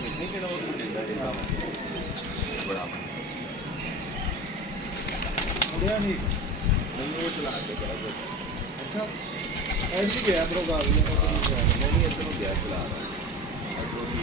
नहीं कहना वो बड़ा मुड़िया नहीं नहीं वो चला के अच्छा ऐसी गया प्रोग्राम नहीं ऐसे में गया चला रहा